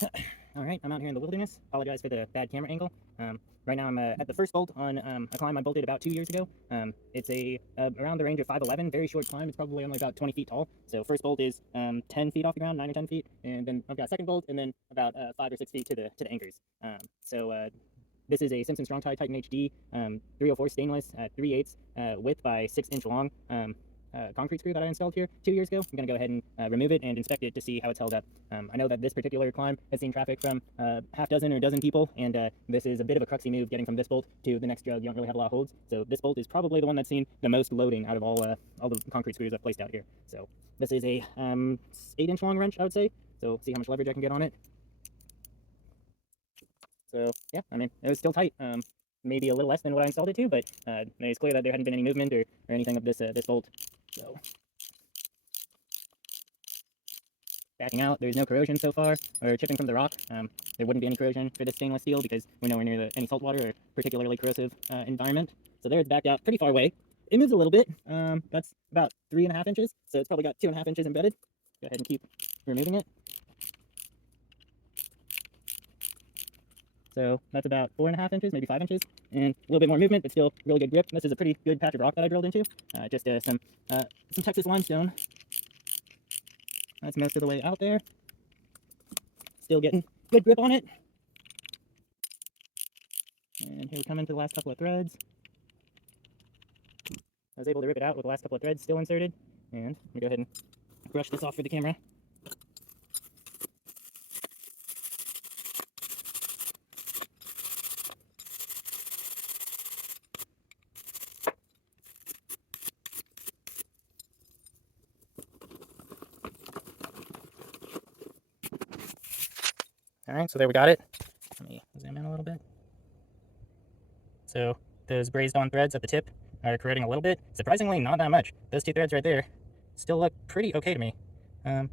All right, I'm out here in the wilderness. Apologize for the bad camera angle. Right now I'm at the first bolt on a climb I bolted about 2 years ago. It's around the range of 5'11", very short climb. It's probably only about 20 feet tall. So first bolt is 10 feet off the ground, 9 or 10 feet, and then I've got a second bolt, and then about 5 or 6 feet to the anchors. This is a Simpson Strong Tie Titan HD 304 stainless 3/8 width by 6-inch long concrete screw that I installed here 2 years ago. I'm going to go ahead and remove it and inspect it to see how it's held up. I know that this particular climb has seen traffic from half dozen or a dozen people, and this is a bit of a cruxy move getting from this bolt to the next jug. You don't really have a lot of holds, so this bolt is probably the one that's seen the most loading out of all the concrete screws I've placed out here. So this is a 8-inch long wrench, I would say. So see how much leverage I can get on it. So yeah, I mean, it was still tight. Maybe a little less than what I installed it to, but it's clear that there hadn't been any movement or anything of this bolt. So backing out, there's no corrosion so far, or chipping from the rock. There wouldn't be any corrosion for this stainless steel because we're nowhere near any salt water or particularly corrosive environment. So there it's backed out pretty far away. It moves a little bit. That's about 3.5 inches, so it's probably got 2.5 inches embedded. Go ahead and keep removing it. So that's about 4.5 inches, maybe 5 inches, and a little bit more movement, but still really good grip. This is a pretty good patch of rock that I drilled into. Just some Texas limestone. That's most of the way out there. Still getting good grip on it. And here we come into the last couple of threads. I was able to rip it out with the last couple of threads still inserted. And let me go ahead and brush this off for the camera. All right, so there we got it. Let me zoom in a little bit. So those brazed on threads at the tip are corroding a little bit. Surprisingly, not that much. Those two threads right there still look pretty okay to me. I'm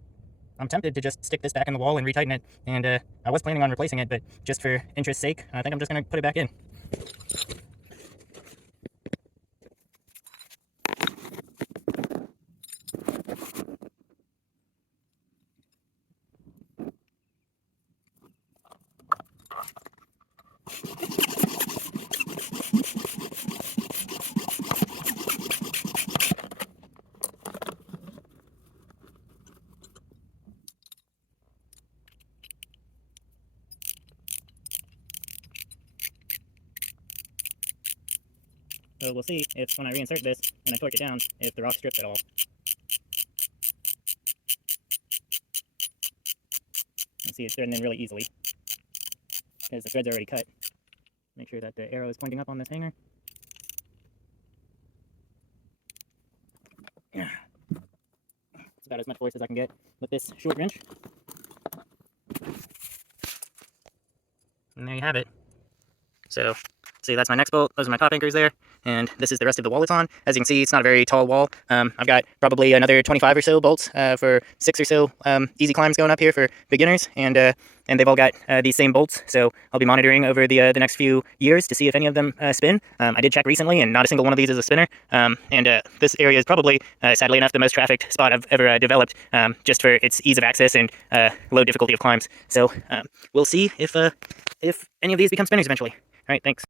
tempted to just stick this back in the wall and retighten it, and I was planning on replacing it, but just for interest's sake, I think I'm just going to put it back in. So we'll see if when I reinsert this and I torque it down, if the rock strips at all. You see it's threading in really easily because the threads are already cut. Make sure that the arrow is pointing up on this hanger. It's about as much force as I can get with this short wrench. And there you have it. So see, that's my next bolt. Those are my top anchors there. And this is the rest of the wall it's on. As you can see, it's not a very tall wall. I've got probably another 25 or so bolts for 6 or so easy climbs going up here for beginners. And they've all got these same bolts. So I'll be monitoring over the next few years to see if any of them spin. I did check recently, and not a single one of these is a spinner. This area is probably, sadly enough, the most trafficked spot I've ever developed, just for its ease of access and low difficulty of climbs. So we'll see if any of these become spinners eventually. All right, thanks.